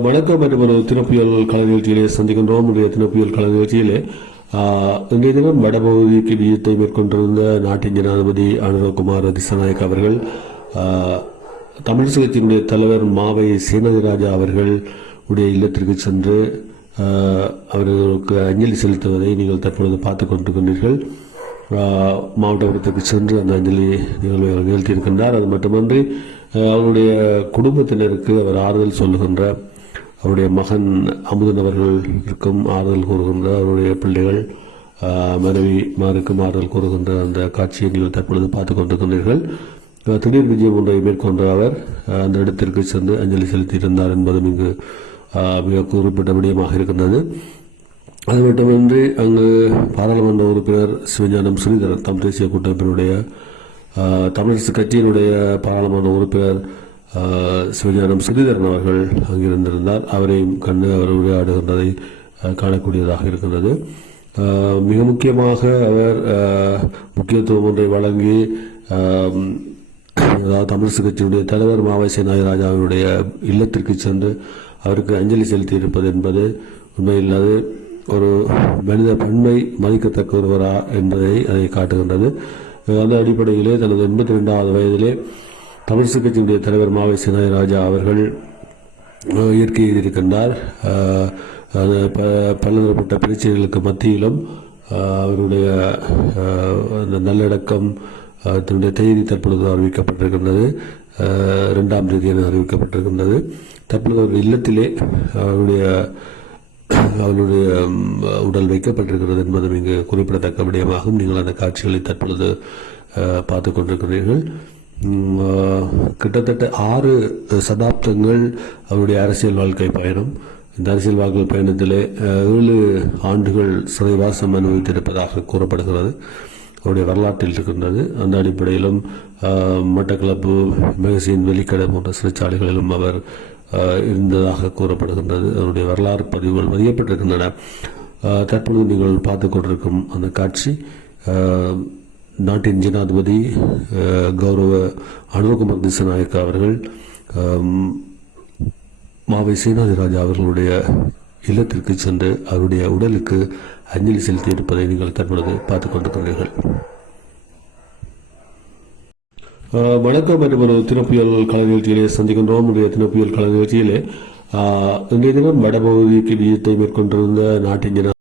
வணக்கம் மற்றும் ஒரு தினப்புயல் கலை நிகழ்ச்சியிலே சந்திக்கின்றோம். உடைய தினப்புயல் கலை நிகழ்ச்சியிலே இன்றைய தினம் வடபகுதிக்கு விஜயத்தை மேற்கொண்டிருந்த நாட்டின் ஜனாதிபதி அனுரகுமார் திசநாயக் அவர்கள் அஹ், தலைவர் மாவை சேனதிராஜா அவர்கள் உடைய இல்லத்திற்கு சென்று அவர்களுக்கு அஞ்சலி செலுத்துவதை நீங்கள் தற்பொழுது பார்த்து கொண்டிருக்கின்றீர்கள். ஆஹ் சென்று அந்த அஞ்சலி நிகழ்வை அவர் நிகழ்த்தியிருக்கின்றார். அது மட்டுமன்றி அவருடைய குடும்பத்தினருக்கு அவர் ஆறுதல் சொல்லுகின்ற அவருடைய மகன் அமுதன் அவர்களுக்கும் ஆறுதல் கூறுகின்ற அவருடைய பிள்ளைகள் மனைவி மனைவிமாருக்கும் ஆறுதல் கூறுகின்ற அந்த காட்சியை நீங்கள் தற்பொழுது பார்த்து கொண்டிருக்கின்றீர்கள். திடீர் விஜயம் ஒன்றை மேற்கொண்ட அவர் அந்த இடத்திற்கு சென்று அஞ்சலி செலுத்தியிருந்தார் என்பதும் இங்கு மிக குறிப்பிட்ட விடயமாக இருக்கின்றது. அது மட்டுமின்றி அங்கு பாராளுமன்ற உறுப்பினர் சிவஞானம் ஸ்ரீதரன் தமிழ் தேசிய கூட்டமைப்பினுடைய தமிழரசு கட்சியினுடைய பாராளுமன்ற உறுப்பினர் சிவஞானம் ஸ்ரீதரன் அவர்கள் அங்கிருந்திருந்தார். அவரையும் கண்டு அவர் உரையாடுகின்றதை காணக்கூடியதாக இருக்கின்றது. மிக முக்கியமாக அவர் முக்கியத்துவம் ஒன்றை வழங்கி அதாவது தமிழரசு கட்சியினுடைய தலைவர் மாவை நாயராஜாவினுடைய இல்லத்திற்கு சென்று அவருக்கு அஞ்சலி செலுத்தி இருப்பது என்பது உண்மையில் அது ஒரு மனித பன்மை மதிக்கத்தக்க ஒருவரா என்பதை அதை காட்டுகின்றது. அந்த அடிப்படையிலே தனது எண்பத்தி ரெண்டாவது வயதிலே தமிழ்ச்சி கட்சியினுடைய தலைவர் மாவை சினாயராஜா அவர்கள் இயற்கை எழுதியிருக்கின்றார். அது ப- பலதரப்பட்ட பிரச்சனைகளுக்கு மத்தியிலும் அவருடைய அந்த நல்லடக்கம் தன்னுடைய தேதி தற்பொழுது அறிவிக்கப்பட்டிருக்கின்றது. ரெண்டாம் தேதி என அறிவிக்கப்பட்டிருக்கின்றது. தற்பொழுது அவருடைய இல்லத்திலே அவருடைய அவருடைய உடல் வைக்கப்பட்டிருக்கிறது என்பதும் இங்கு குறிப்பிடத்தக்க விடயமாகும். நீங்கள் அந்த காட்சிகளை தற்பொழுது பார்த்து கொண்டிருக்கிறீர்கள். கிட்டத்தட்ட ஆறு சதாப்தங்கள் அவருடைய அரசியல் வாழ்க்கை பயணம். இந்த அரசியல் வாழ்க்கை பயணத்திலே ஏழு ஆண்டுகள் சிறைவாசம் அனுபவித்திருப்பதாக கூறப்படுகிறது. அவருடைய வரலாற்றில் இருக்கின்றது. அந்த அடிப்படையிலும் மட்டக்களப்பு மெகசின் வெளிக்கடை போன்ற சிறைச்சாலைகளிலும் அவர் இருந்ததாக கூறப்படுகின்றது. அவருடைய வரலாறு பதிவுகள் பதியப்பட்டிருக்கின்றன. தற்பொழுது நீங்கள் பார்த்து கொண்டிருக்கும் அந்த காட்சி நாட்டின் ஜனாதிபதி கௌரவ அனுகுமார் திசநாயக்க அவர்கள் மாவை சீனாதிராஜா அவர்களுடைய இல்லத்திற்கு சென்று அவருடைய உடலுக்கு அஞ்சலி செலுத்தியிருப்பதை நீங்கள் தற்பொழுது பார்த்து கொண்டிருக்கிறீர்கள் வணக்கம் மற்றும் ஒரு திருப்பியல் கலை நிகழ்ச்சியிலே சந்திக்கின்றோம். உடைய திருப்பியல் கலை நிகழ்ச்சியிலே இன்றைய தினம் வடபகுதிக்கு விஜயத்தை மேற்கொண்டிருந்த நாட்டின்